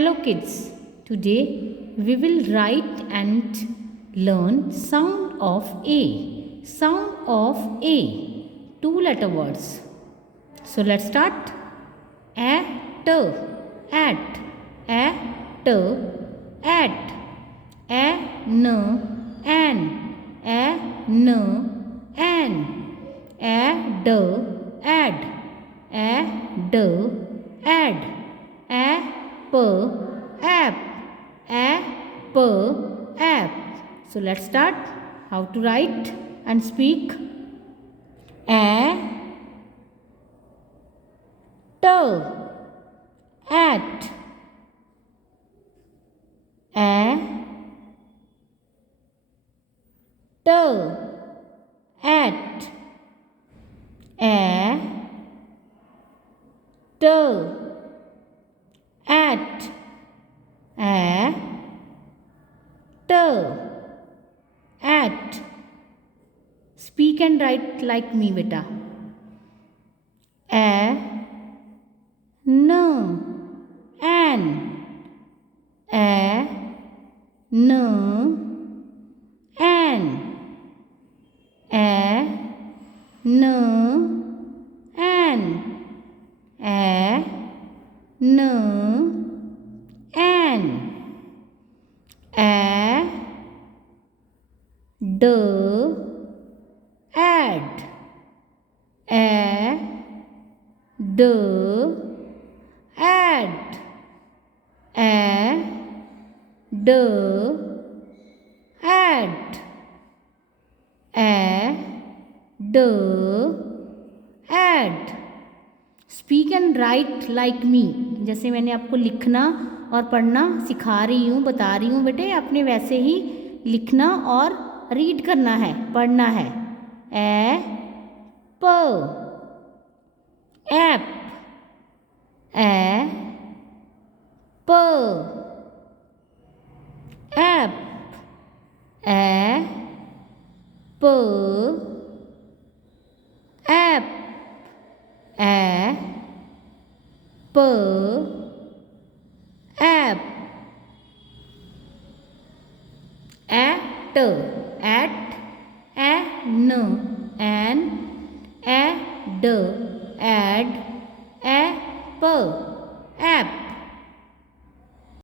Hello kids, today we will write and learn sound of A. Sound of A, two letter words. So let's start. At, at, at, n, an, an, ad, ad, add, app, app. So let's start how to write and speak. At, at, at. Speak and write like me, beta. N, an, n, an, n, an, n, an, d, add, d, add, d, add, d, add. Speak and right like me. जैसे मैंने आपको लिखना और पढ़ना सिखा रही हूँ, बता रही हूँ बेटे, आपने वैसे ही लिखना और रीड करना है, पढ़ना है. प, ऐप, प, ऐप, प, ऐप, प, app. At, an, ad, add, app, app.